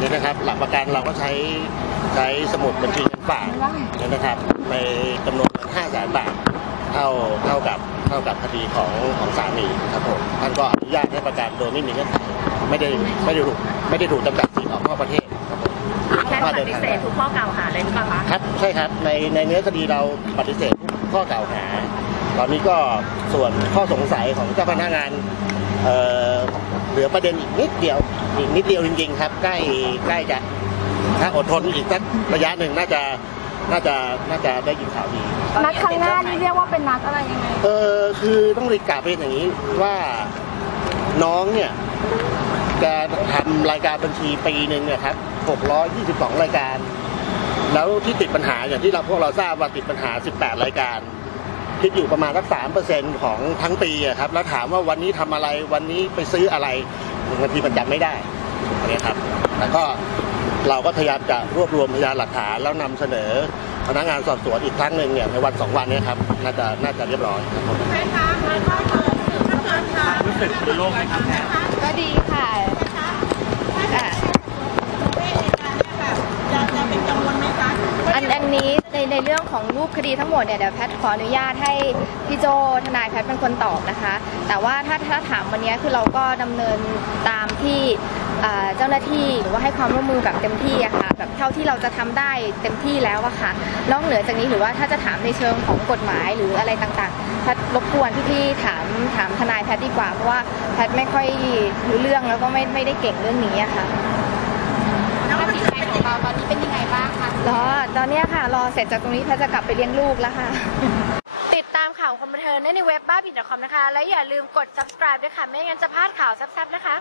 นี่นะครับ หลักประกันเราก็ใช้ใช้สมุดบัญชีเงินฝากนะครับในจำนวนเงิน5แสนบาทเท่าเท่ากับเท่ากับคดีของของสามีครับผมท่านก็อนุญาตให้ประกันโดยไม่มีเงื่อนไขไม่ได้ไม่ได้ถูกไม่ได้ถูกจำกัดสิทธิ์ออกนอกประเทศครับผมแค่ปฏิเสธทุกข้อกล่าวหาเลยหรือเปล่าคะครับใช่ครับในในเนื้อคดีเราปฏิเสธทุกข้อกล่าวหา ตอนนี้ก็ส่วนข้อสงสัยของเจ้าพนักงานเอ่อ เหลือประเด็นอีกนิดเดียวอีกนิดเดียวจริง ๆ ครับ ใกล้ใกล้จะถ้าอดทนอีกสักระยะหนึ่งน่าจะน่าจะน่าจะได้ยินข่าวดี นัดครั้งหน้านี่เรียกว่าเป็นนัดอะไรยังไง เออคือต้องรีบกลับไปอย่างนี้ว่าน้องเนี่ยแกทำรายการบัญชีปีหนึ่งเนี่ยครับ 622 รายการ แล้วที่ติดปัญหาอย่างที่เราพวกเราทราบว่าติดปัญหา 18 รายการ คิดอยู่ประมาณสักสามเปอร์เซ็นของทั้งปีครับแล้วถามว่าวันนี้ทำอะไรวันนี้ไปซื้ออะไรบางทีมันจำไม่ได้นี่ครับแต่ก็เราก็พยายามจะรวบรวมพยานหลักฐานแล้วนำเสนอพนักงานสอบสวนอีกครั้งหนึ่งเนี่ยในวันสองวันนี้ครับน่าจะน่าจะเรียบร้อยครับผมรู้สึกโล่งไหมครับก็ดีค่ะอะอันอันนี้ ในในเรื่องของรูปคดีทั้งหมดเนี่ยเดี๋ยวแพทย์ขออนุญาตให้พี่โจทนายแพทย์เป็นคนตอบนะคะ แต่ว่าถ้าถ้าถามวันนี้คือเราก็ดำเนินตามที่เจ้าหน้าที่หรือว่าให้ความร่วมมือแบบเต็มที่อะค่ะแบบเท่าที่เราจะทำได้เต็มที่แล้วอะค่ะนอกเหนือจากนี้หรือว่าถ้าจะถามในเชิงของกฎหมายหรืออะไรต่างๆแพทย์รบกวนพี่ๆถามถามทนายแพทย์ดีกว่าเพราะว่าแพทย์ไม่ค่อยรู้เรื่องแล้วก็ไม่ไม่ได้เก่งเรื่องนี้อะค่ะแล้วจิตใจของเรา เสร็จจากตรงนี้แพทย์จะกลับไปเลี้ยงลูกแล้วค่ะ ติดตามข่าวความบันเทิงได้ในเว็บบ้าบินคอมนะคะ และอย่าลืมกด subscribe ด้วยค่ะ ไม่งั้นจะพลาดข่าวแซ่บๆนะคะ